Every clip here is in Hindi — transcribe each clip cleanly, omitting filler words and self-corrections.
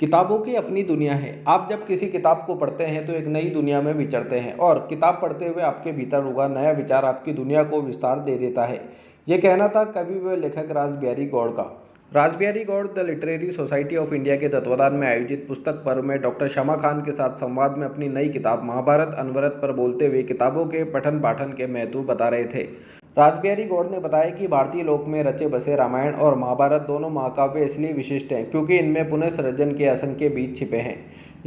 किताबों की अपनी दुनिया है। आप जब किसी किताब को पढ़ते हैं तो एक नई दुनिया में विचरते हैं और किताब पढ़ते हुए आपके भीतर होगा नया विचार आपकी दुनिया को विस्तार दे देता है। ये कहना था कवि व लेखक रासबिहारी गौड़ का। Rasbihari Gaur the literary society of India के तत्वाधान में आयोजित पुस्तक पर्व में डॉक्टर शमा खान के साथ संवाद में अपनी नई किताब महाभारत अनवरत पर बोलते हुए किताबों के पठन पाठन के महत्व बता रहे थे। रासबिहारी गौड़ ने बताया कि भारतीय लोक में रचे बसे रामायण और महाभारत दोनों महाकाव्य इसलिए विशिष्ट हैं क्योंकि इनमें पुनः सृजन के असंख्य बीज छिपे हैं।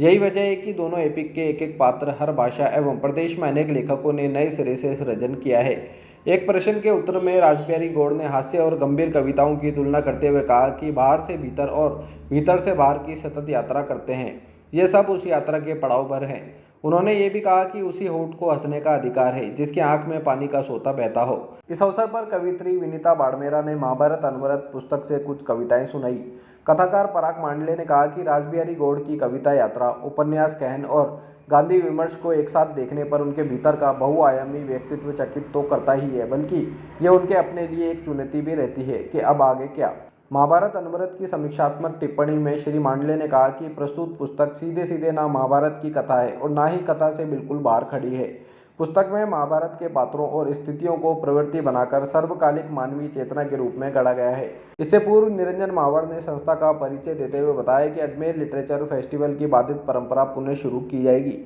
यही वजह है कि दोनों एपिक के एक एक पात्र हर भाषा एवं प्रदेश में अनेक लेखकों ने नए सिरे से सृजन किया है। एक प्रश्न के उत्तर में रासबिहारी गौड़ ने हास्य और गंभीर कविताओं की तुलना करते हुए कहा कि बाहर से भीतर और भीतर से बाहर की सतत यात्रा करते हैं। ये सब उस यात्रा के पड़ाव भर हैं। उन्होंने ये भी कहा कि उसी होठ को हंसने का अधिकार है जिसकी आंख में पानी का सोता बहता हो। इस अवसर पर कवियत्री विनीता बाड़मेरा ने महाभारत अनवरत पुस्तक से कुछ कविताएं सुनाई। कथाकार पराग मांडले ने कहा कि रासबिहारी गौड़ की कविता यात्रा, उपन्यास कहन और गांधी विमर्श को एक साथ देखने पर उनके भीतर का बहुआयामी व्यक्तित्व चकित तो करता ही है, बल्कि ये उनके अपने लिए एक चुनौती भी रहती है कि अब आगे क्या। महाभारत अनवरत की समीक्षात्मक टिप्पणी में श्री मांडले ने कहा कि प्रस्तुत पुस्तक सीधे सीधे ना महाभारत की कथा है और ना ही कथा से बिल्कुल बाहर खड़ी है। पुस्तक में महाभारत के पात्रों और स्थितियों को प्रवृत्ति बनाकर सर्वकालिक मानवीय चेतना के रूप में गढ़ा गया है। इससे पूर्व निरंजन मावड़ ने संस्था का परिचय देते हुए बताया कि अजमेर लिटरेचर फेस्टिवल की बाधित परंपरा पुनः शुरू की जाएगी।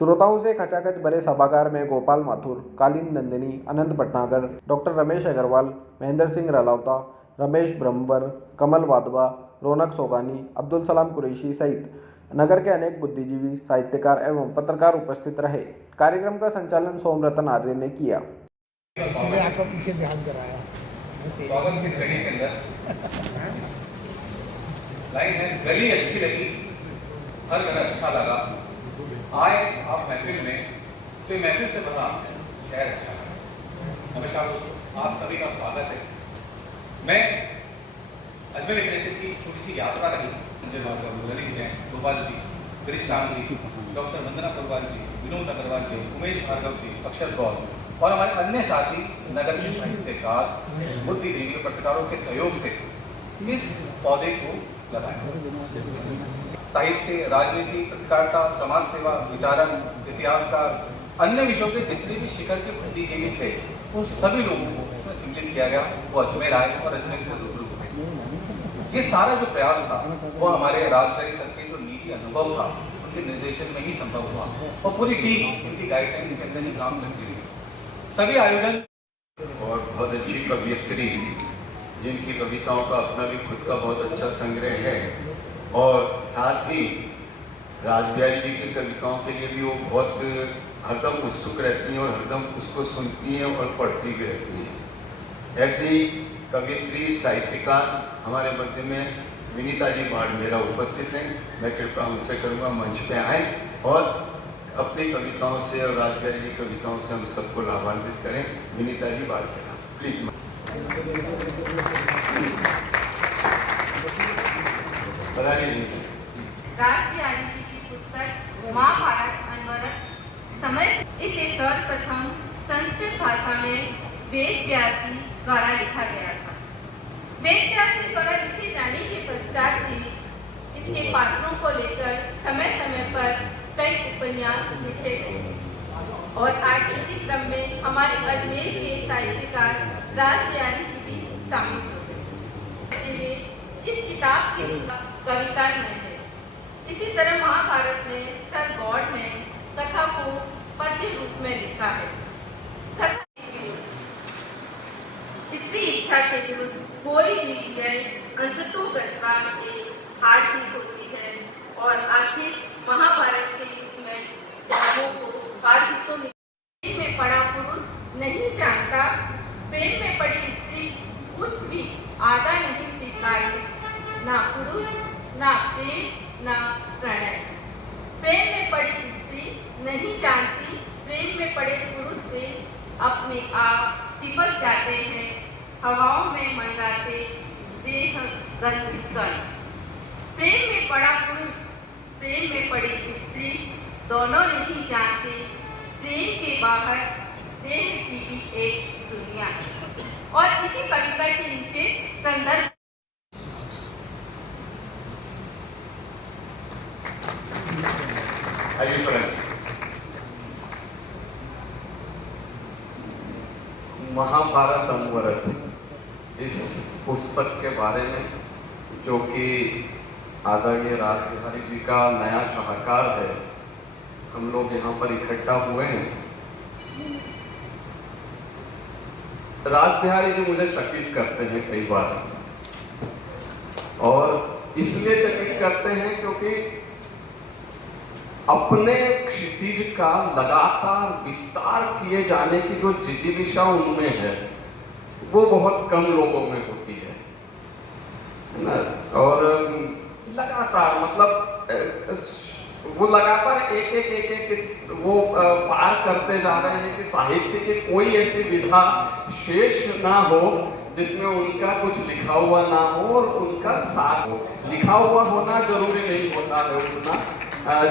श्रोताओं से खचाखच भरे सभागार में गोपाल माथुर, कालीन नंदिनी, अनंत भटनागर, डॉक्टर रमेश अग्रवाल, महेंद्र सिंह रलावता, रमेश ब्रह्मवर, कमल वाधवा, रौनक सोगानी, अब्दुल सलाम कुरैशी सहित नगर के अनेक बुद्धिजीवी, साहित्यकार एवं पत्रकार उपस्थित रहे। कार्यक्रम का संचालन सोमरतन आर्य ने किया। इसलिए आपका पीछे ध्यान कराया। स्वागत की घड़ी के अंदर लाइन है, गली अच्छी लगी, हर घर अच्छा लगा, आए आप महफिल में तो महफिल से भरा शहर अच्छा लगा। नमस्कार दोस्तों, आप सभी का स्वागत है। मैं अजमेर लिटरेचर की छोटी सी यात्रा रही, ललित जैन, गोपाल जी, कृष्णाम जी, डॉक्टर वंदना पलवार जी, विनोद अग्रवाल जी, उमेश भार्गव जी, अक्षर गौर और हमारे अन्य साथी नगर के साहित्यकार, बुद्धिजीवी, पत्रकारों के सहयोग से इस पौधे को लगाया। साहित्य, राजनीति, पत्रकारिता, समाज सेवा, विचारक, इतिहासकार, अन्य विषयों के जितने भी शिखर के बुद्धिजीवी थे उन सभी लोगों को इसमें सम्मिलित किया गया। वो अजमेर आए और अजमेर से रूबरू हुए। ये सारा जो प्रयास था वो हमारे रासबिहारी सर के जो निजी अनुभव था उनके निर्देशन में ही संभव हुआ और पूरी टीम उनकी गाइडलाइंस के अंदर ही काम करती रही। सभी आयोजन और बहुत अच्छी कवियत्री जिनकी कविताओं का अपना भी खुद का बहुत अच्छा संग्रह है और साथ ही रासबिहारी जी की कविताओं के लिए भी वो बहुत हरदम उत्सुक रहती हैं और हरदम उसको सुनती हैं और पढ़ती भी रहती हैं। ऐसी कवियत्री, साहित्यकार हमारे मध्य में विनीता जी बाड़मेरा उपस्थित हैं। मैं कृपया उनसे करूँगा मंच पे आए और अपनी कविताओं से और रासबिहारी जी कविताओं से हम सबको लाभान्वित करें। विनीता जी बाड़मेरा, प्लीज। रासबिहारी जी की पुस्तक महाभारत अनवरत समय इसे सर्वप्रथम संस्कृत भाषा में वेद व्यासी द्वारा लिखा गया था। वेद व्यासी द्वारा लिखे जाने के पश्चात ही इसके पात्रों को लेकर समय समय पर कई उपन्यास लिखे गए और आज इसी क्रम में हमारे अजमेर के साहित्यकार रासबिहारी जी भी शामिल हो गए। इस किताब की कविता में है। इसी तरह महाभारत में सर गौड़ ने कथा को पद्य रूप में लिखा है। स्त्री इच्छा के विरुद्ध कोई भी विजय अंततोगत्वा एक हार ही होती है और आखिर महाभारत के युग में रामों को हार ही तो प्रेम में पड़ा पुरुष नहीं जानता, प्रेम में पड़ी स्त्री कुछ भी आगा नहीं स्वीकारती, ना पुरुष, ना प्रेम, ना प्रणय। प्रेम में पड़ी स्त्री नहीं जानती, प्रेम में पड़े पुरुष से अपने आप चिपक जाते हैं, हवाओं में मंडराते देह गंध कण। प्रेम में पड़ा पुरुष, प्रेम में पड़ी स्त्री दोनों नहीं जानते, प्रेम के बाहर देह की भी एक दुनिया है। और इसी कविता के नीचे संदर्भ पुस्तक के बारे में, जो कि आदरणीय रासबिहारी जी का नया शाहकार है। हम लोग यहाँ पर इकट्ठा हुए हैं। रासबिहारी जी मुझे चकित करते हैं कई बार, और इसलिए चकित करते हैं क्योंकि अपने क्षितिज का लगातार विस्तार किए जाने की जो जिजीविषा उनमें है, वो बहुत कम लोगों में होती है ना। और लगातार मतलब वो लगातार एक वो पार करते जा रहे हैं कि साहित्य की कोई ऐसी विधा शेष ना हो जिसमें उनका कुछ लिखा हुआ ना हो और उनका साथ हो। लिखा हुआ होना जरूरी नहीं होता है उतना,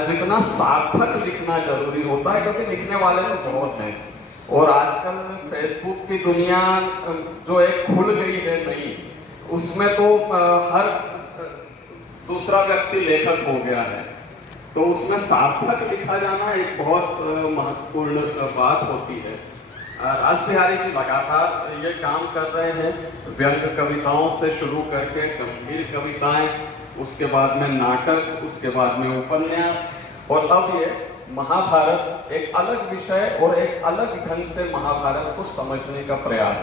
जितना सार्थक लिखना जरूरी होता है, क्योंकि लिखने वाले तो बहुत हैं। और आजकल फेसबुक की दुनिया जो एक खुल गई है नई, उसमें तो हर दूसरा व्यक्ति लेखक हो गया है, तो उसमें सार्थक लिखा जाना एक बहुत महत्वपूर्ण बात होती है। रासबिहारी जी लगातार ये काम कर रहे हैं, व्यंग कविताओं से शुरू करके गंभीर कविताएं, उसके बाद में नाटक, उसके बाद में उपन्यास, और अब ये महाभारत, एक अलग विषय और एक अलग ढंग से महाभारत को समझने का प्रयास।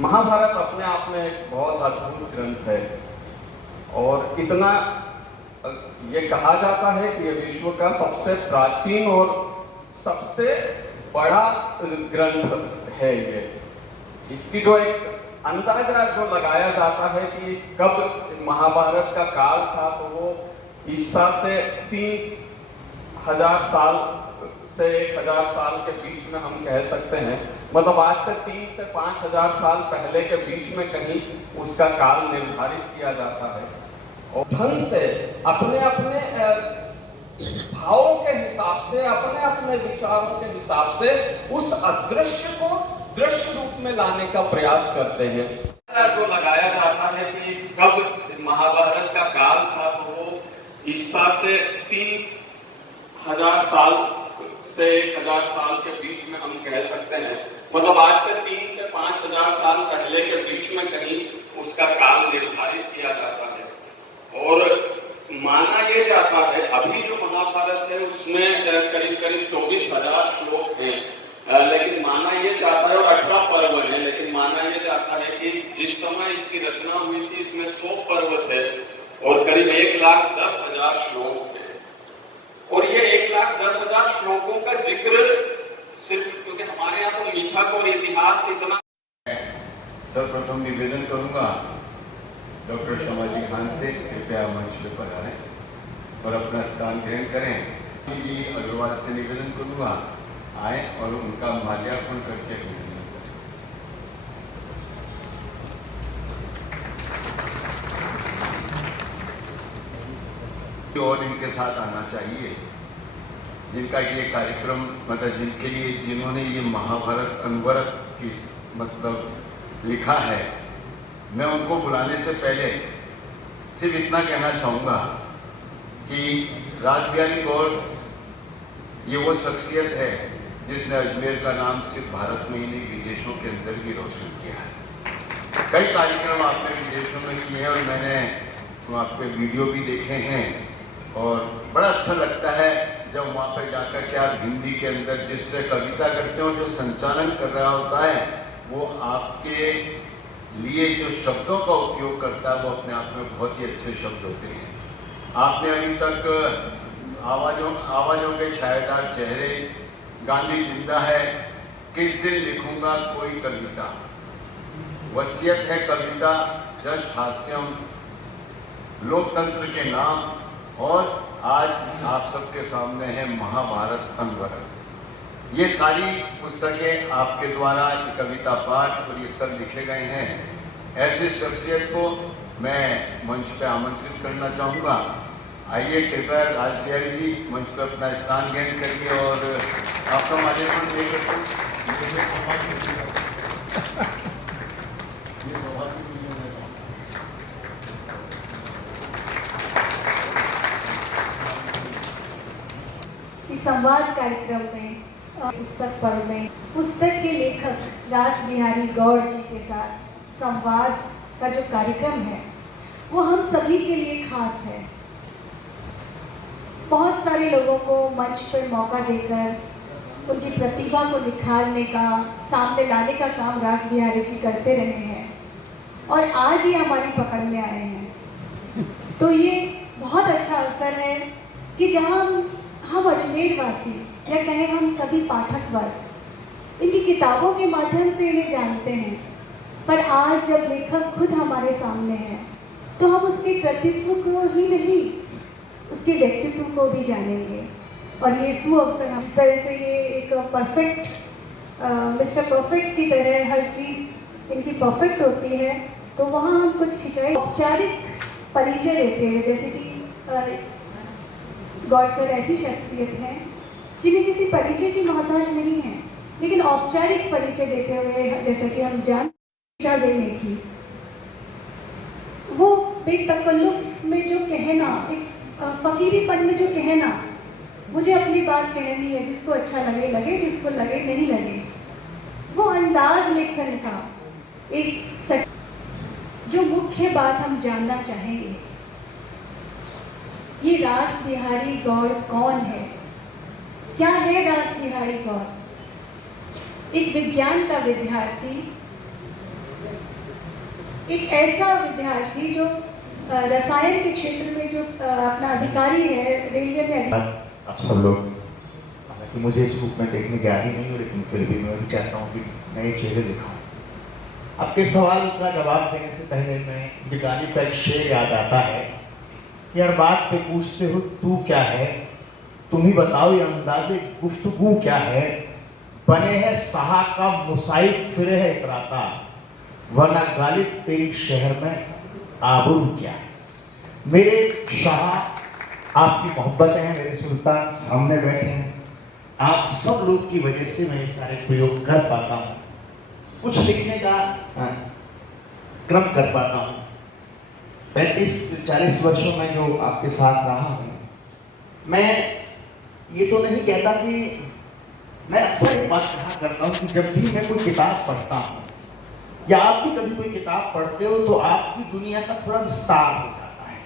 महाभारत अपने आप में एक बहुत अद्भुत ग्रंथ है, और इतना ये कहा जाता है कि ये विश्व का सबसे प्राचीन और सबसे बड़ा ग्रंथ है। ये इसकी जो एक अंदाजा जो लगाया जाता है कि इस कब महाभारत का काल था, तो वो ईसा से 3000 साल से 1000 साल के बीच में हम कह सकते हैं। मतलब आज से 3 से 5000 साल पहले के बीच में कहीं उसका काल निर्धारित किया जाता है। और ढंग से अपने अपने भावों के हिसाब से, अपने अपने विचारों के हिसाब से उस अदृश्य को दृश्य रूप में लाने का प्रयास करते हैं। जो लगाया जाता है कि इस कब महाभारत का काल था, तो वो ईसा से 3000 साल से 1000 साल के बीच में हम कह सकते हैं। मतलब आज से 3 से 5000 साल पहले के बीच में कहीं उसका काल निर्धारित किया जाता है। और माना यह जाता है, अभी जो महाभारत है उसमें करीब करीब 24,000 श्लोक हैं, लेकिन माना यह जाता है, और 18 पर्व हैं, लेकिन माना यह जाता है कि जिस समय इसकी रचना हुई थी इसमें 100 पर्व थे और करीब 1,10,000 श्लोक थे। और ये 1,10,000 श्लोकों का जिक्र सिर्फ क्योंकि हमारे यहाँ तो मिथक और इतिहास इतना। सर्वप्रथम निवेदन करूंगा डॉक्टर शमाजी खान से, कृपया मंच पे पधारें और अपना स्थान ग्रहण करें। ये अग्रवाल से निवेदन करूंगा, आए और उनका माल्यार्पण करके निवेदन करें। और इनके साथ आना चाहिए, जिनका ये कार्यक्रम मतलब जिनके लिए जिन्होंने ये महाभारत अनवरत की मतलब लिखा है, मैं उनको बुलाने से पहले सिर्फ इतना कहना चाहूँगा कि रासबिहारी गौड़ ये वो शख्सियत है जिसने अजमेर का नाम सिर्फ भारत में ही नहीं विदेशों के अंदर भी रोशन किया है। कई कार्यक्रम आपने विदेशों में किए हैं और मैंने वहाँ पे वीडियो भी देखे हैं, और बड़ा अच्छा लगता है जब वहाँ पे जाकर के आप हिंदी के अंदर जिस तरह कविता करते हो, जो संचालन कर रहा होता है वो आपके लिए जो शब्दों का उपयोग करता है वो अपने आप में बहुत ही अच्छे शब्द होते हैं। आपने अभी तक आवाज़ों के छायादार चेहरे, गांधी जिंदा है, किस दिन लिखूंगा कोई कविता, वसीयत है कविता, जस्ट हास्यम, लोकतंत्र के नाम, और आज आप सबके सामने है महाभारत अनवरत। ये सारी पुस्तकें आपके द्वारा कविता पाठ और ये सब लिखे गए हैं। ऐसी शख्सियत को मैं मंच पे आमंत्रित करना चाहूँगा। आइए कृपया रासबिहारी जी मंच पर अपना स्थान ग्रहण करिए और आपका माल्यार्पण देकर इस संवाद कार्यक्रम में पुस्तक पर्व में पुस्तक के लेखक रासबिहारी गौड़ जी के साथ संवाद का जो कार्यक्रम है वो हम सभी के लिए खास है। बहुत सारे लोगों को मंच पर मौका देकर उनकी प्रतिभा को निखारने का, सामने लाने का काम रास बिहारी जी करते रहे हैं और आज ये हमारी पकड़ में आए हैं। तो ये बहुत अच्छा अवसर है कि जहाँ हम अजमेर वासी या कहें हम सभी पाठक वर्ग इनकी किताबों के माध्यम से इन्हें जानते हैं, पर आज जब लेखक खुद हमारे सामने हैं तो हम उसके कृतित्व को ही नहीं, उसके व्यक्तित्व को भी जानेंगे। और ये सुअवसर, हम इस तरह से ये एक परफेक्ट मिस्टर परफेक्ट की तरह हर चीज़ इनकी परफेक्ट होती है, तो वहाँ हम कुछ खिंचाई औपचारिक परिचय देते हुए, जैसे कि गौर सर ऐसी शख्सियत हैं जिन्हें किसी परिचय की मोहताज नहीं है, लेकिन औपचारिक परिचय देते हुए जैसा कि हम जान शिक्षा देने की, वो बेतकल्लुफ में जो कहना, एक फकीरीपन में जो कहना, मुझे अपनी बात कहनी है, जिसको अच्छा लगे लगे, जिसको लगे नहीं लगे, वो अंदाज लेखन का एक सट, जो मुख्य बात हम जानना चाहेंगे, ये रास बिहारी गौड़ कौन है, क्या है रास बिहारी गौड़? एक विज्ञान का विद्यार्थी, एक ऐसा विद्यार्थी जो रसायन के क्षेत्र में जो अपना अधिकारी है, रेलवे में आप सब लोग, हालांकि मुझे इस बुक में देखने की आदि नहीं हो, लेकिन फिर भी मैं भी चाहता हूँ कि नए चेहरे दिखाऊं। आपके सवाल का जवाब देने से पहले मुझे गालिब का एक शेर याद आता है, यार बात पे पूछते हो तू क्या है, तुम ही बताओ ये अंदाजे गुफ्तगू क्या है, बने है सहा का मुसाइफ फिरे है इतराता, वरना गालिब तेरी शहर में आबरू क्या है। मेरे शाह, आपकी मोहब्बतें हैं, मेरे सुल्तान सामने बैठे हैं, आप सब लोग की वजह से मैं ये सारे प्रयोग कर पाता हूँ, कुछ लिखने का क्रम कर पाता हूँ। 35-40 वर्षों में जो आपके साथ रहा हूँ, मैं ये तो नहीं कहता कि, मैं अक्सर एक बात कहा करता हूँ कि जब भी मैं कोई किताब पढ़ता हूँ या आप भी कभी कोई किताब पढ़ते हो तो आपकी दुनिया का थोड़ा विस्तार हो जाता है,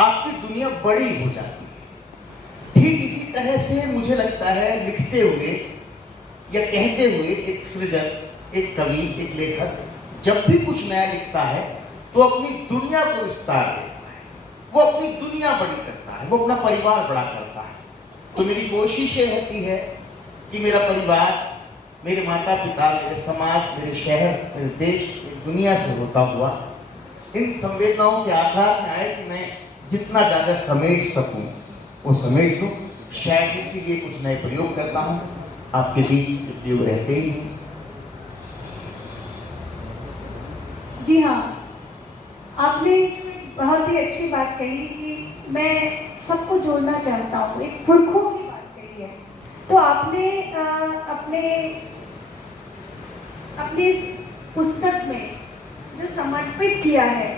आपकी दुनिया बड़ी हो जाती है। ठीक इसी तरह से मुझे लगता है लिखते हुए या कहते हुए एक सृजक, एक कवि, एक लेखक जब भी कुछ नया लिखता है तो अपनी दुनिया को विस्तार देता है, वो अपनी दुनिया बड़ी करता है, वो अपना परिवार बड़ा करता है। तो मेरी कोशिश ये रहती है कि मेरा परिवार, मेरे माता पिता, मेरे समाज, मेरे शहर, मेरे देश, मेरी दुनिया से होता हुआ इन संवेदनाओं के आधार में आए कि मैं जितना ज़्यादा समेट सकूं वो समेट लूं। शायद इसीलिए कुछ नए प्रयोग करता हूं, आपके बीच के प्रयोग रहते ही हैं। जी हाँ, आपने बहुत ही अच्छी बात कही कि मैं सबको जोड़ना चाहता हूँ, एक पुरखों की बात कही है। तो आपने अपने इस पुस्तक में जो समर्पित किया है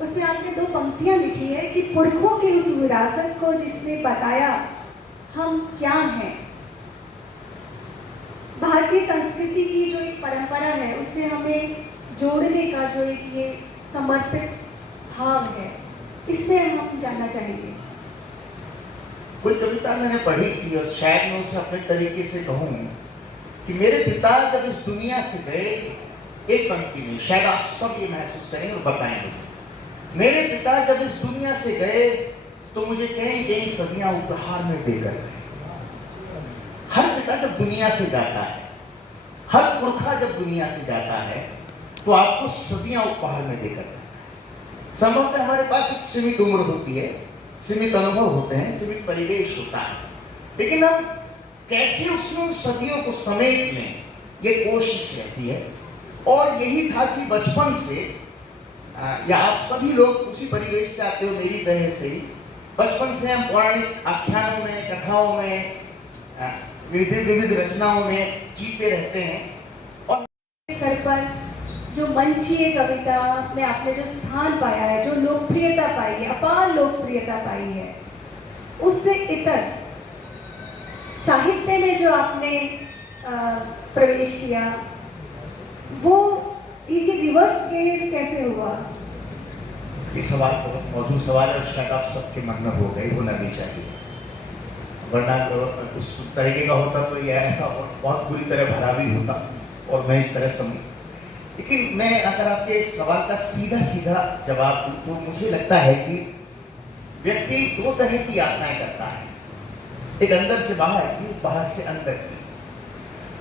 उसमें आपने 2 पंक्तियां लिखी है कि पुरखों की उस विरासत को जिसने बताया हम क्या हैं। भारतीय संस्कृति की जो एक परंपरा है उससे हमें जोड़ने का जो एक ये समर्पित भाव है, इसमें हम जानना चाहेंगे। कोई कविता मैंने पढ़ी थी और शायद मैं उसे अपने तरीके से कहूँ कि मेरे पिता जब इस दुनिया से गए, एक पंक्ति में शायद आप सब ये महसूस करेंगे और बताएंगे, मेरे पिता जब इस दुनिया से गए तो मुझे कई सदियां उपहार में देकर गए। हर पिता जब दुनिया से जाता है, हर पुरखा जब दुनिया से जाता है तो आपको सदियां उपहार में देकर जाता है। संभवतः हमारे पास एक सीमित उम्र होती है, सीमित अनुभव होते हैं, सीमित परिवेश होता है, लेकिन हम कैसे उसमें सदियों को समेट लें ये कोशिश रहती है। और यही था कि बचपन से या आप सभी लोग उसी परिवेश से आते हो मेरी तरह से ही, बचपन से हम पौराणिक आख्यानों में, कथाओं में, विविध रचनाओं में जीते रहते हैं। और स्तर पर जो मंचीय कविता में आपने जो स्थान पाया है, जो लोकप्रियता पाई है, अपार लोकप्रियता पाई है, उससे इतर साहित्य में जो आपने प्रवेश किया वो ये रिवर्स गेयर कैसे हुआ? ये सवाल बहुत मौजूद सवाल है और शायद आप सबके मन में हो गई, होना भी चाहिए, वरना उस तरीके का होता तो ये ऐसा बहुत बुरी तरह भरा भी होता और मैं इस तरह समझ। लेकिन मैं अगर आपके इस सवाल का सीधा सीधा जवाब दूं तो मुझे लगता है कि व्यक्ति दो तरह की यात्राएं करता है, एक अंदर से बाहर की, बाहर से अंदर की।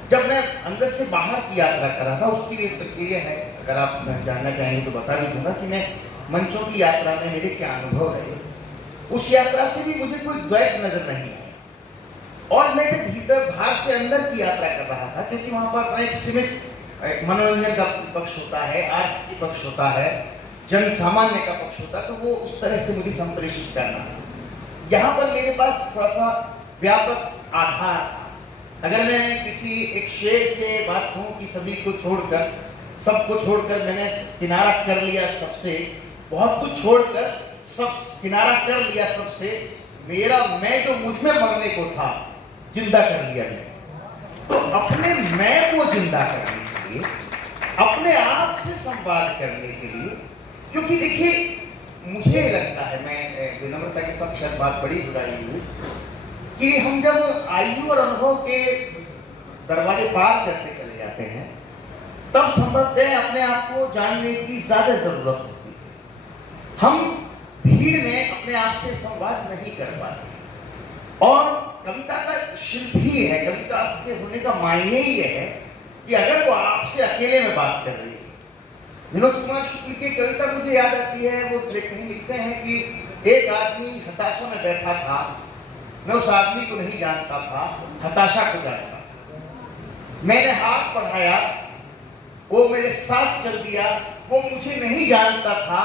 जब मैं अंदर से बाहर की यात्रा कर रहा था उसकी एक प्रक्रिया है, अगर आप जानना चाहेंगे तो बता भी दूंगा कि मैं मंचों की यात्रा में मेरे क्या अनुभव रहे। उस यात्रा से भी मुझे कोई द्वैत नजर नहीं आया। और मैं जब भीतर बाहर से अंदर की यात्रा कर रहा था, क्योंकि वहां पर अपना एक सीमित मनोरंजन का पक्ष होता है, अर्थ की पक्ष होता है, जन सामान्य का पक्ष होता है, तो वो उस तरह से मुझे संप्रेषित करना था। यहाँ पर मेरे पास थोड़ा सा व्यापक आधार था। अगर मैं किसी एक शेर से बात कहूँ कि सभी को छोड़कर, सबको छोड़कर मैंने किनारा कर लिया सबसे, बहुत कुछ छोड़कर सब किनारा कर लिया सबसे, मेरा मैं जो मुझ में मरने को था जिंदा कर लिया मैं। तो अपने मैं को जिंदा करने के लिए, अपने आप से संवाद करने के लिए, क्योंकि देखिए मुझे लगता है, मैं विनम्रता के साथ शायद बात बड़ी जुड़ाई हुई, कि हम जब आयु और अनुभव के दरवाजे पार करते चले जाते हैं तब संभवतः अपने आप को जानने की ज्यादा जरूरत होती है। हम भीड़ में अपने आप से संवाद नहीं कर पाते। और कविता का शिल्प ही है, कविता के होने का मायने ही है कि अगर वो आपसे अकेले में बात कर रही है। विनोद कुमार शुक्ल की कविता मुझे याद आती है, वो कहीं लिखते हैं कि एक आदमी हताशा में बैठा था, मैं उस आदमी को नहीं जानता था, हताशा को जानता था। मैंने हाथ बढ़ाया, वो मेरे साथ चल दिया, वो मुझे नहीं जानता था,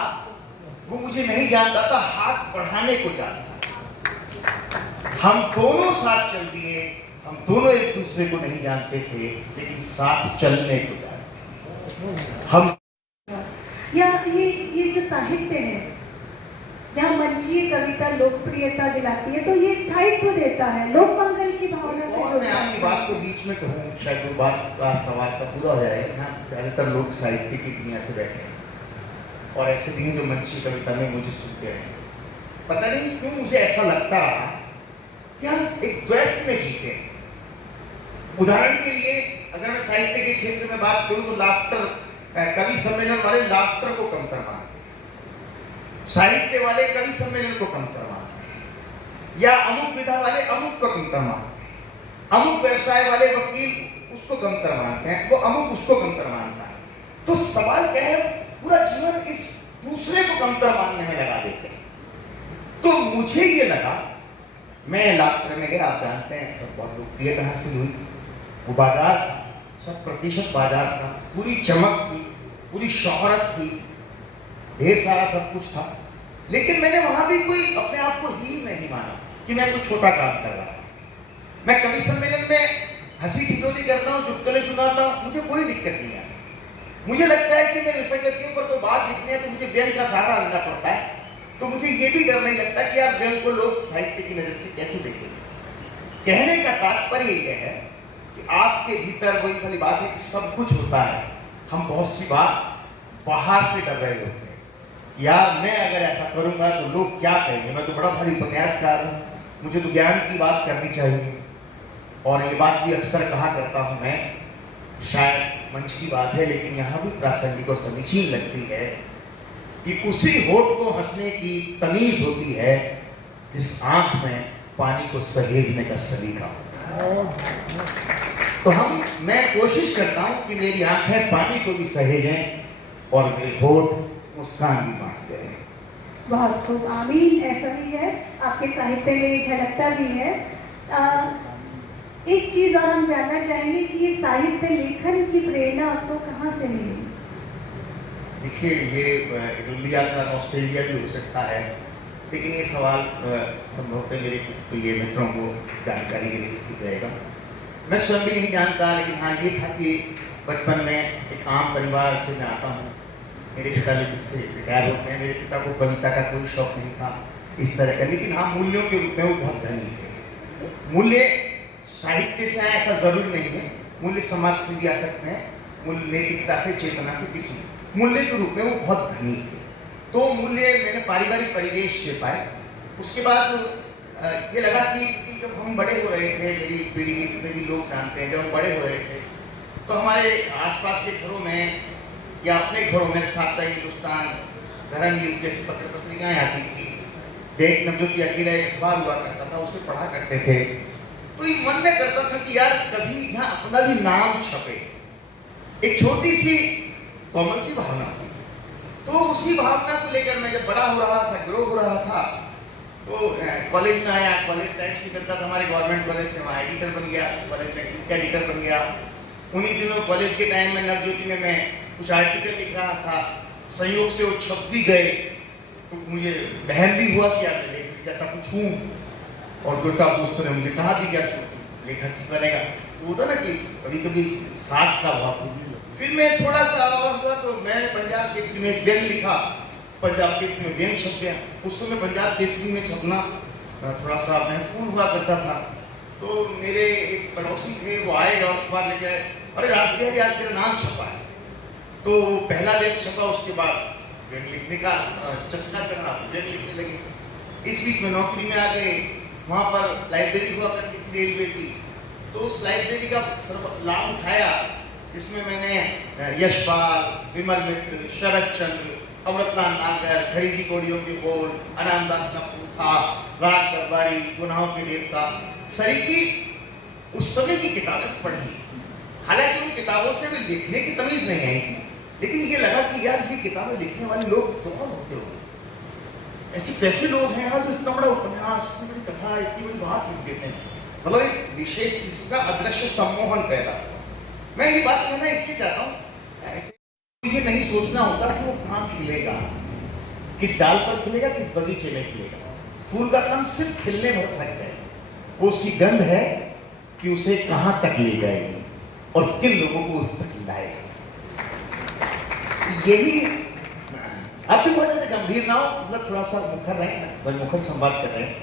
वो मुझे नहीं जानता था, हाथ बढ़ाने को जानता था। हम दोनों साथ चल दिए, हम दोनों एक दूसरे को नहीं जानते थे, लेकिन साथ चलने को जानते थे। हम या ये जो साहित्य है, जहाँ मंचीय कविता लोकप्रियता दिलाती है, तो ये स्थायित्व देता है, लोक मंगल की भावना से और मैं आपकी बात को बीच में कहूँ, शायद वो बात का सवाल का पूरा हो जाएगा। यहाँ ज्यादातर लोग साहित्य की दुनिया से बैठे हैं और ऐसे भी हैं जो मंचीय कविता में मुझे सुनते हैं। पता नहीं क्यों मुझे ऐसा लगता है कि हम एक द्वैत में जीते हैं। उदाहरण के लिए अगर मैं साहित्य के क्षेत्र में बात करूं तो लाफ्टर, कवि सम्मेलन वाले लाफ्टर को कमतर मानते हैं, साहित्य वाले कवि सम्मेलन को कमतर मानते हैं, या अमुक विधा वाले अमुक को कमतर मानते हैं, अमुक व्यवसाय वाले वकील उसको कमतर मानते हैं, वो अमुक उसको कमतर मानता है। तो सवाल क्या है, पूरा जीवन इस दूसरे को कमतर मानने में लगा देते हैं। तो मुझे ये लगा, मैं लाफ्टर में गया, आप जानते हैं सब बहुत लोकप्रियता हासिल हुई, वो बाजार था, 100% बाजार था, पूरी चमक थी, पूरी शोहरत थी, ढेर सारा सब कुछ था। लेकिन मैंने वहां भी कोई अपने आप को हीन नहीं माना कि मैं कोई छोटा काम कर रहा हूं। मैं कवि सम्मेलन में हंसी ठिठोली करता हूँ, चुटकुले सुनाता हूँ, मुझे कोई दिक्कत नहीं आती। मुझे लगता है कि मैं विसंगतियों पर कोई बात लिखनी है तो मुझे व्यंग का सहारा लेना पड़ता है। तो मुझे ये भी डर नहीं लगता कि यार व्यंग को लोग साहित्य की नजर से कैसे देखेंगे। कहने का तात्पर्य यह है कि आपके भीतर वही वाली बात है कि सब कुछ होता है, हम बहुत सी बात बाहर से कर रहे होते हैं। यार मैं अगर ऐसा करूंगा तो लोग क्या कहेंगे, मैं तो बड़ा भारी उपन्यासकार हूँ, मुझे तो ज्ञान की बात करनी चाहिए। और ये बात भी अक्सर कहा करता हूँ मैं, शायद मंच की बात है लेकिन यहाँ भी प्रासंगिक और समीचीन लगती है कि उसी होठ को हंसने की तमीज होती है जिस आंख में पानी को सहेजने का सलीका होता है। तो मैं कोशिश करता हूं कि मेरी आंखें पानी को भी सहेजें और मेरे होठ मुस्कान भी बांटते रहें। बहुत खूब, आमीन। ऐसा ही है, आपके साहित्य में झलकता भी है। एक चीज और हम जानना चाहेंगे कि ये साहित्य लेखन की प्रेरणा आपको कहाँ से मिली? देखिए, ये लंबी यात्रा ऑस्ट्रेलिया भी हो सकता है, लेकिन ये सवाल संभवतः मेरे कुछ प्रिय मित्रों को जानकारी के लिए रहेगा। मैं स्वयं भी नहीं जानता, लेकिन हाँ ये था कि बचपन में एक आम परिवार से मैं आता हूँ। मेरे पिता से रिटायर होते हैं, मेरे पिता को कविता का कोई शौक नहीं था इस तरह का, लेकिन हाँ मूल्यों के रूप में वो बहुत धनी थे। मूल्य साहित्य से ऐसा जरूर नहीं है, मूल्य समाज से भी आ सकते हैं, मूल्य नैतिकता से, चेतना से, किसी मूल्य के रूप में वो बहुत धनी थे। तो मूल्य मैंने पारिवारिक परिवेश से पाए। उसके बाद ये लगा कि जब हम बड़े हो रहे थे, मेरी पीढ़ी के मेरी लोग जानते हैं, जब हम बड़े हो रहे थे तो हमारे आसपास के घरों में या अपने घरों में साप्ताहिक हिंदुस्तान, धर्मयुग जैसी पत्र पत्रिकाएं आती थी। देख नवज्योति अकेला एक अखबार हुआ करता था, उसे पढ़ा करते थे। तो ये मन में करता था कि यार कभी यहाँ अपना भी नाम छपे। एक छोटी सी कोमल सी भावना थी। तो उसी भावना को लेकर मैं जब बड़ा हो रहा था, ग्रो हो रहा था, तो कॉलेज में आया। कॉलेज टाइम्स भी करता था हमारे गवर्नमेंट कॉलेज से, वहाँ एडिटर बन गया, कॉलेज में एडिटर बन गया। उन्हीं दिनों कॉलेज के टाइम में नवज्योति में मैं कुछ आर्टिकल लिख रहा था, संयोग से वो छप भी गए। तो मुझे बहम भी हुआ कि यार मैं लेखक जैसा कुछ हूँ, और गुरता दोस्तों ने मुझे कहा भी क्या लेखक किस बनेगा। तो होता ना कि कभी कभी साथ का भाव। फिर मैं थोड़ा सा और हुआ तो मैंने पंजाब केसरी में एक व्यंग लिखा, पंजाब केसरी में व्यंग छप गया। उस समय पंजाब केसरी में छपना थोड़ा सा महत्वपूर्ण हुआ करता था। तो मेरे एक पड़ोसी थे, वो आए और अखबार लेके आए, अरे राजबिहारी आज तेरा नाम छपा है। तो पहला व्यंग छपा, उसके बाद व्यंग लिखने का चस्का चढ़ा, व्यंग लिखने लगे। इस बीच में नौकरी में आ गए। वहाँ पर लाइब्रेरी हुआ करती थी रेलवे की, तो उस लाइब्रेरी का लाभ उठाया, जिसमें मैंने यशपाल, विमल मित्र, शरद चंद्र, अमृतलाल नागर, खरीदी कोड़ियों के बोल, अनामदास का पूथा, राग दरबारी, गुनाहों के देवता, सरीकी उस समय की किताबें पढ़ी। हालांकि उन किताबों से भी लिखने की तमीज नहीं आई थी, लेकिन ये लगा कि यार ये किताबें लिखने वाले लोग कौन होते होंगे, ऐसे कैसे लोग हैं यार जो इतना बड़ा उपन्यास, इतनी बड़ी कथा, इतनी बड़ी बात लिख देते हैं। मतलब एक विशेष किस्म का अदृश्य सम्मोहन पैदा। मैं ये बात कहना इसलिए चाहता हूँ, ऐसे ये नहीं सोचना होता कि वो कहाँ खिलेगा, किस डाल पर खिलेगा, किस बगीचे में खिलेगा। फूल का काम सिर्फ खिलने भर थक जाए, वो उसकी गंध है कि उसे कहाँ तक ले जाएगी और किन लोगों को उस तक लाएगा। यही आप भी बहुत ज्यादा गंभीर ना हो, मतलब थोड़ा सा मुखर रहे, मुखर संवाद कर रहे हैं।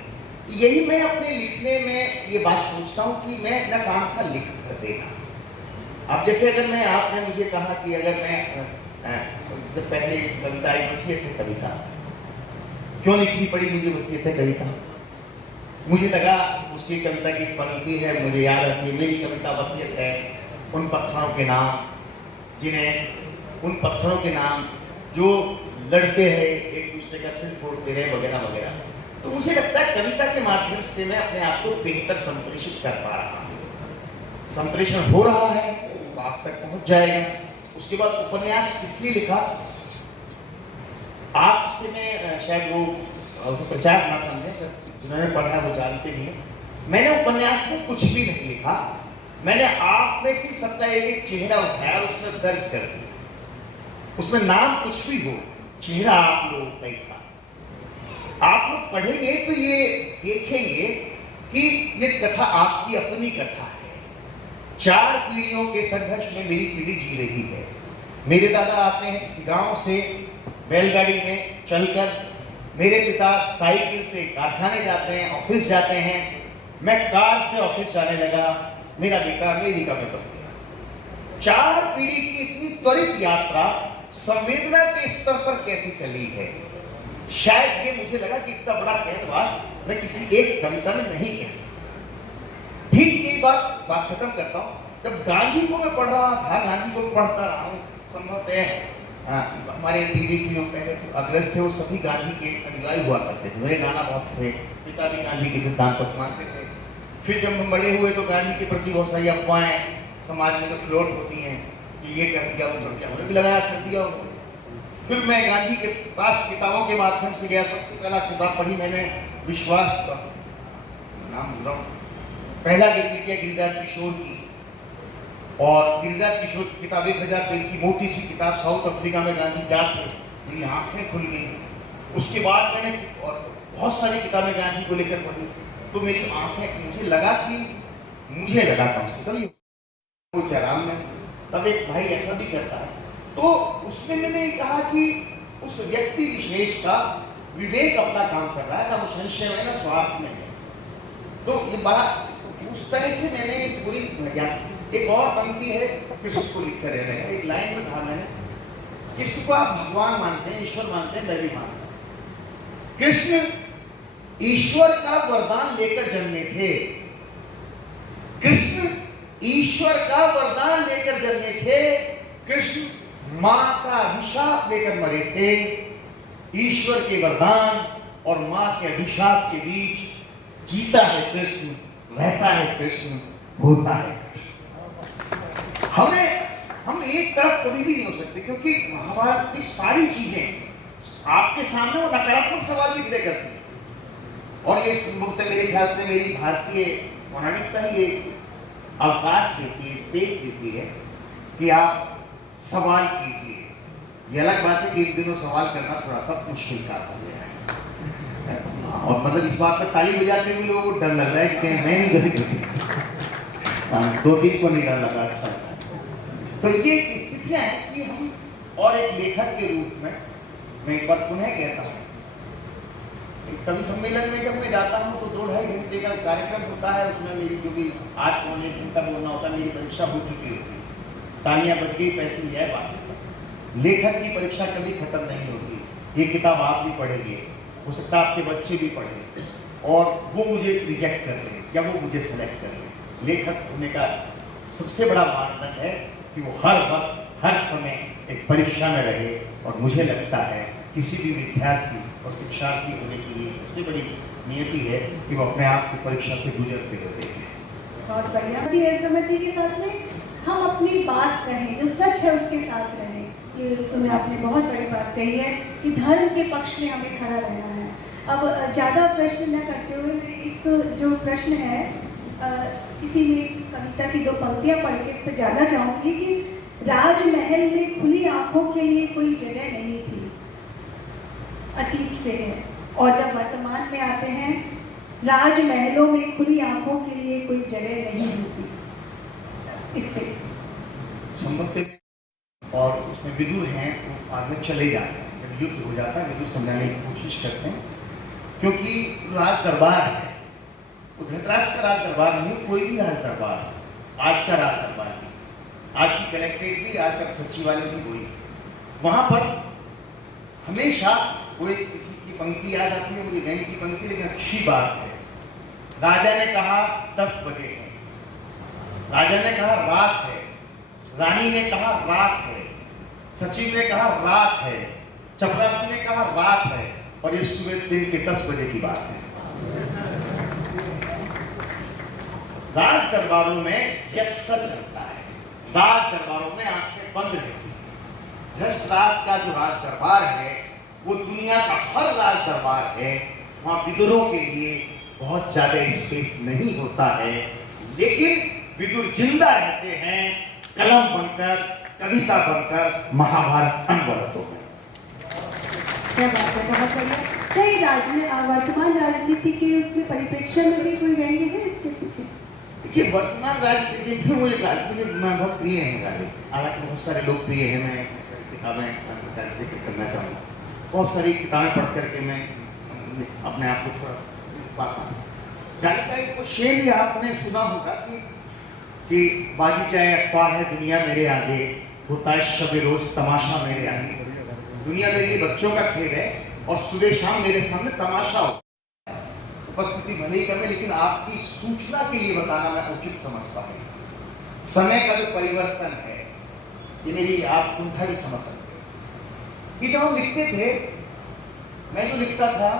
यही मैं अपने लिखने में ये बात सोचता हूँ कि मैं अपना काम था लिख कर देना। अब जैसे अगर मैं, आपने मुझे कहा कि अगर मैं जब पहले कविता आई, वसीयत है कविता, क्यों लिखनी पड़ी मुझे वसीयत है कविता? मुझे लगा उसकी कविता की पंक्ति है, मुझे याद आती है, मेरी कविता वसीयत है उन पत्थरों के नाम, जिन्हें उन पत्थरों के नाम जो लड़ते हैं, एक दूसरे का सिर फोड़ते रहे, वगैरह वगैरह। तो मुझे लगता है कविता के माध्यम से मैं अपने आप को बेहतर संप्रेषित कर पा रहा हूँ। संप्रेषण हो रहा है, तो आप तक पहुंच जाएगा। उसके बाद उपन्यास इसलिए लिखा, आपसे मैं शायद वो प्रचार ना समझे, जिन्होंने पढ़ा वो जानते भी हैं, मैंने उपन्यास में कुछ भी नहीं लिखा। मैंने आप में से सबका एक चेहरा उठाया और उसमें दर्ज कर दिया। उसमें नाम कुछ भी हो, चेहरा आप लोगों का ही था। आप लोग पढ़ेंगे तो ये देखेंगे कि ये कथा आपकी अपनी कथा है। 4 पीढ़ियों के संघर्ष में मेरी पीढ़ी जी रही है। मेरे दादा आते हैं किसी गांव से बैलगाड़ी में चलकर, मेरे पिता साइकिल से कारखाने जाते हैं, ऑफिस जाते हैं, मैं कार से ऑफिस जाने लगा, मेरा बेटा अमेरिका में बस गया। 4 पीढ़ी की इतनी त्वरित यात्रा संवेदना के स्तर पर कैसे चली है, शायद ये मुझे लगा कि इतना बड़ा कैनवास मैं किसी एक कविता में नहीं कह सकता। ठीक यही बात खत्म करता हूँ। जब गांधी को मैं पढ़ रहा था, गांधी को पढ़ता रहा हूँ, संभवतः हमारे पीढ़ी की जो पहले अग्रज थे वो सभी गांधी के अनुयायी हुआ करते थे। मेरे नाना बहुत थे, पिता भी गांधी के सिद्धांत को मानते थे। फिर जब हम बड़े हुए तो गांधी के प्रति बहुत सारी अफवाहें समाज में तो फ्लोट होती हैं कि ये कर दिया, वो कर दिया, हमने भी लगाया कर दिया। फिर मैं गांधी के पास किताबों के माध्यम से गया। सबसे पहला किताब पढ़ी मैंने विश्वास का, नाम भूल रहा हूँ, पहला गिरिराज किशोर की। और गिरिराज किशोर की किताब 1000 पेज की मोटी सी किताब, साउथ अफ्रीका में गांधी क्या थे, मेरी आंखें खुल गई। उसके बाद मैंने और बहुत सारी किताबें गांधी को लेकर पढ़ी, तो मेरी आंखें, मुझे लगा कम से कम वो चराम में। तब एक भाई ऐसा भी करता है, तो उसमें मैंने कहा कि उस व्यक्ति विशेष का विवेक अपना काम कर रहा है, ना वो संशय में ना स्वार्थ में है। तो ये बड़ा उस तरह से मैंने पूरी एक और पंक्ति है कृष्ण को लिख कर रहे हैं, एक लाइन में कहा मैंने, कृष्ण को आप भगवान मानते हैं, ईश्वर मानते हैं, मैं भी मानता हूं। कृष्ण ईश्वर का वरदान लेकर जन्मे थे। कृष्ण ईश्वर का वरदान लेकर जन्मे थे। कृष्ण मां का अभिशाप लेकर मरे थे। ईश्वर के वरदान और मां के अभिशाप के बीच जीता है कृष्ण, रहता है कृष्ण, होता है कृष्ण। हम एक तरफ कभी भी नहीं हो सकते, क्योंकि महाभारत की सारी चीजें आपके सामने वो नकारात्मक सवाल भी खड़े करती है। और ये संभवतः मेरे ख्याल से मेरी भारतीय पौराणिकता ही एक अवकाश देती है, स्पेस देती है कि आप सवाल कीजिए। ये अलग बात है कि इन दिनों सवाल करना थोड़ा सा मुश्किल काम हो गया है, और मतलब इस बात पर ताली बजाते हुए लोगों को डर लग रहा है कि मैं नहीं गलती 2-3 को नहीं डर लगा। अच्छा, तो ये स्थितियां हैं कि हम, और एक लेखक के रूप में मैं एक बार पुनः कहता हूँ, कवि सम्मेलन में जब मैं जाता हूँ तो 2-2.5 घंटे का कार्यक्रम होता है, उसमें मेरी जो भी 8-9 घंटा बोलना होता है, मेरी परीक्षा हो चुकी होती है, तालियां बज गई, पैसे मिल जाए, बात। लेखक की परीक्षा कभी खत्म नहीं होती। ये किताब आप भी पढ़ेंगे, हो सकता है आपके बच्चे भी पढ़ें, और वो मुझे रिजेक्ट कर लें या वो मुझे सेलेक्ट कर लें। लेखक होने का सबसे बड़ा मानदंड है कि वो हर वक्त, हर समय एक परीक्षा में रहे, और मुझे लगता है किसी भी विद्यार्थी और शिक्षार्थी होने की ये सबसे बड़ी नियति है कि वो अपने आप को परीक्षा से गुजरते हुए देखें। बहुत बढ़िया। ऐसा समझने के साथ में हम अपनी बात कहें, जो सच है उसके साथ रहें। ये सुने आपने बहुत बड़ी बात कही है कि धर्म के पक्ष में हमें खड़ा रहना है। अब ज़्यादा प्रश्न न करते हुए एक जो प्रश्न है, किसी ने कविता की 2 पंक्तियाँ पढ़ के इस पर जानना चाहूँगी कि राजमहल में खुली आंखों के लिए कोई जगह नहीं थी, अतीत से है, और जब वर्तमान में आते हैं, राजमहलों में खुली आंखों के लिए कोई जगह नहीं होती। इस पे संभवतः और उसमें विदुर हैं, वो आगे चले जाते हैं, जब युद्ध हो जाता है विदुर समझाने की कोशिश करते हैं, क्योंकि राज दरबार है, वो धृतराष्ट्र का राज दरबार नहीं, कोई भी राज दरबार है, आज का राज दरबार भी, आज की कलेक्ट्रेट भी, आज का सचिवालय भी वही। वहां पर हमेशा कोई किसी की पंक्ति आ जाती है, मुझे नहीं की पंक्ति, लेकिन अच्छी बात है। राजा ने कहा 10 बजे है, राजा ने कहा रात है, रानी ने कहा रात है, सचिव ने कहा रात है, चपरासी ने कहा रात है, और ये सुबह दिन के 10 बजे की बात है। राज दरबारों में यह सच चलता है, राज दरबारों में आंखें बंद रहती हैं। धृतराष्ट्र का जो राज दरबार है वो दुनिया का हर राज दरबार है, वहां विदुरों के लिए बहुत ज्यादा स्पेस नहीं होता है, लेकिन विदुर जिंदा रहते हैं, कलम बनकर, कविता बनकर महाभारत अनवरतों में। क्या बात है, बहुत बढ़िया। क्या वर्तमान राजनीति के उसमें परिप्रेक्ष्य में भी कोई व्यंग्य है इसके पीछे? देखिए, वर्तमान राजनीति फिर मुझे बहुत प्रिय है गाली, हालांकि बहुत सारे लोग प्रिय हैं, मैं किताबें जिक्र करना चाहूँगा। बहुत सारी किताबें पढ़ करके मैं अपने आप को थोड़ा सा गाली का एक शेर ही आपने सुना होगा कि बाजी चाहे अखबार है दुनिया मेरे आगे, होता है शबे रोज तमाशा मेरे आगे। दुनिया मेरे लिए बच्चों का खेल है, और सुबह शाम मेरे सामने तमाशा हो। उपस्थिति भले ही करने, लेकिन आपकी सूचना के लिए बताना मैं उचित समझता हूँ। समय का जो परिवर्तन है, ये मेरी आप कुंठा भी समझ सकते हैं कि जब हम लिखते थे, मैं जो लिखता था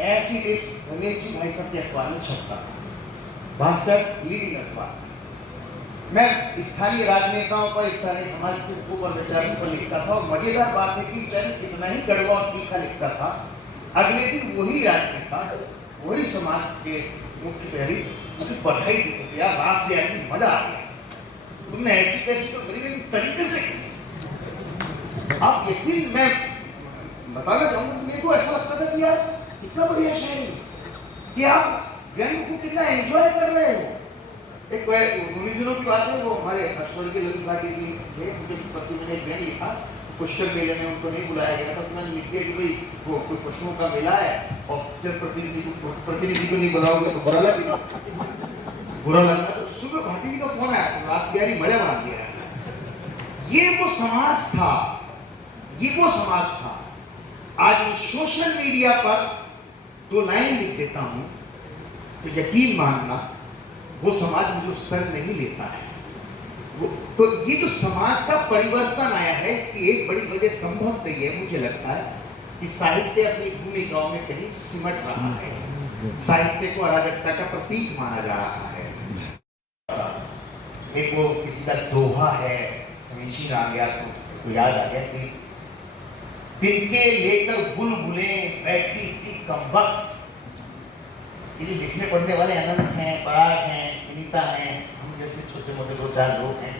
ऐसी रमेश जी भाई साहब के अखबार में छपता था, भास्कर लीडिंग अखबार। मैं स्थानीय राजनेताओं पर, स्थानीय समाज सेवकों पर, विचारों पर लिखता था, और मजेदार बात है कि चाहे कितना ही कड़वा और तीखा लिखता था, अगले दिन वही राजनेता, वही समाज के मुख्य प्रहरी मुझे बधाई देते थे, यार रास दिया, मजा आ गया, तुमने ऐसी कैसी तो बड़ी तरीके से की। आप यकीन, मैं बताना चाहूंगा कि मेरे को ऐसा लगता था कि यार इतना बढ़िया शायरी कि आप व्यंग को कितना एंजॉय कर रहे हो। एक उन्हीं दिनों की बात है, वो हमारे स्वर्गीय ललित भाटी जी थे, उनके पति मैंने एक व्यंग लिखा, पुष्कर मेले में उनको नहीं बुलाया गया था, तो मैंने लिख दिया कि भाई वो कोई पशुओं का मेला है, और जब प्रतिनिधि को नहीं बुलाओगे तो बुरा लगेगा। तो सुबह भाटी जी का फोन आया, रासबिहारी मजा बना दिया। ये वो समाज था, ये वो समाज था। आज मैं सोशल मीडिया पर 2 लाइन लिख देता हूं तो यकीन मानना वो समाज मुझे उस तरह नहीं लेता है। तो ये जो समाज का परिवर्तन आया है, इसकी एक बड़ी वजह संभवतः ये मुझे लगता है कि साहित्य अपनी भूमिकाओं में कहीं सिमट रहा है, साहित्य को अराजकता का प्रतीक माना जा रहा है। एक वो किसी का दोहा है, समीशी राम याद तो याद आ गया कि तिनके लेकर बुलबुलें बैठी थी कमबख्त। ये लिखने पढ़ने वाले अनंत हैं, पराग हैं, विनीता हैं, हम जैसे छोटे मोटे 2-4 लोग हैं,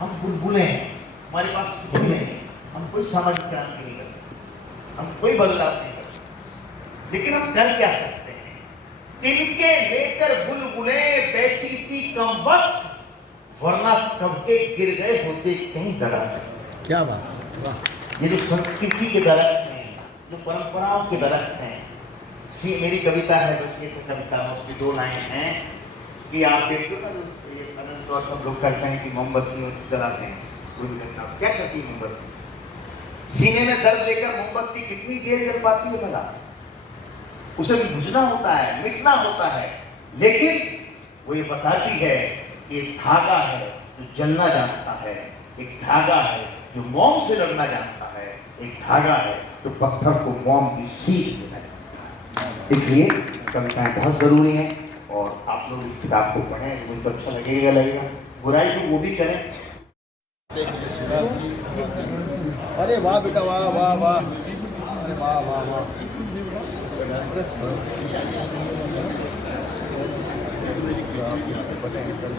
हम बुलबुलें हैं, हमारे पास कुछ भी नहीं, हम कोई सामाजिक क्रांति नहीं कर सकते, हम कोई बदलाव नहीं कर सकते, लेकिन हम कर क्या सकते हैं? तिनके लेकर बुलबुलें बैठी थी कमबख्त, वरना कब के गिर गए होते कहीं दरख्त। क्या बात। ये जो संस्कृति के दरख्त हैं, जो परंपराओं के दरख्त हैं, मेरी कविता है, बस ये कविता है, उसकी 2 लाइन हैं कि आप देखो ना, ये अनंत और सब लोग करते हैं कि मोमबत्ती जलाते हैं, क्या करती है मोमबत्ती? सीने में दर्द लेकर मोमबत्ती कितनी देर जल पाती है भला? उसे भी बुझना होता है, मिटना होता है, लेकिन वो ये बताती है कि एक धागा है जो जलना जानता है, एक धागा है जो मोम से लड़ना जानता है, एक धागा है जो पत्थर को मोम की सीख देना जानता है। इसलिए कविताएं बहुत जरूरी हैं और आप लोग इस किताब को पढ़ें, मुझे अच्छा लगेगा, बुराई तो वो भी करें। अरे वाह बेटा, वाह वाह वाह, अरे वाह वाह वाह, अरे सर बताएंगे सर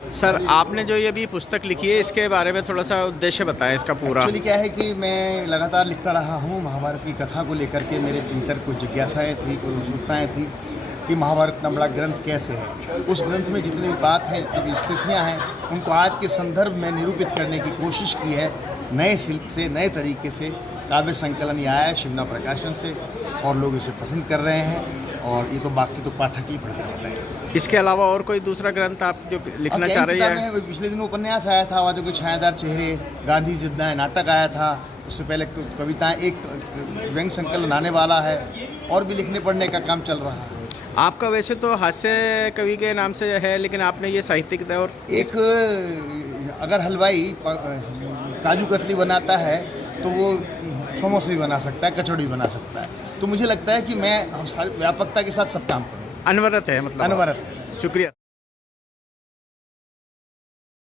सर, आपने जो ये भी पुस्तक लिखी है, इसके बारे में थोड़ा सा उद्देश्य बताएं इसका पूरा। एक्चुअली क्या है कि मैं लगातार लिखता रहा हूँ महाभारत की कथा को लेकर के। मेरे भीतर कुछ जिज्ञासाएँ थी, कुछ उत्सुकताएँ थी कि महाभारत इतना बड़ा ग्रंथ कैसे है। उस ग्रंथ में जितनी भी बात है, जितनी स्थितियाँ हैं, उनको आज के संदर्भ में निरूपित करने की कोशिश की है। नए शिल्प से, नए तरीके से काव्य संकलन ये आया है शिवना प्रकाशन से और लोग इसे पसंद कर रहे हैं और ये तो बाकी तो पाठक ही पढ़ रहे हैं। इसके अलावा और कोई दूसरा ग्रंथ आप जो लिखना चाह रही है? पिछले दिनों उपन्यास आया था, आवाज़ों के छायादार चेहरे, गांधी जिद्दा है नाटक आया था, उससे पहले कविताएं, एक व्यंग संकलन आने वाला है और भी लिखने पढ़ने का काम चल रहा है। आपका वैसे तो हास्य कवि के नाम से है, लेकिन आपने ये साहित्यिक और एक अगर हलवाई काजू कतली बनाता है तो वो समोसे भी बना सकता है, कचौड़ी बना सकता है। तो मुझे लगता है कि मैं व्यापकता के साथ सब काम करूँ। अनवरत है, मतलब अनवरत है। शुक्रिया।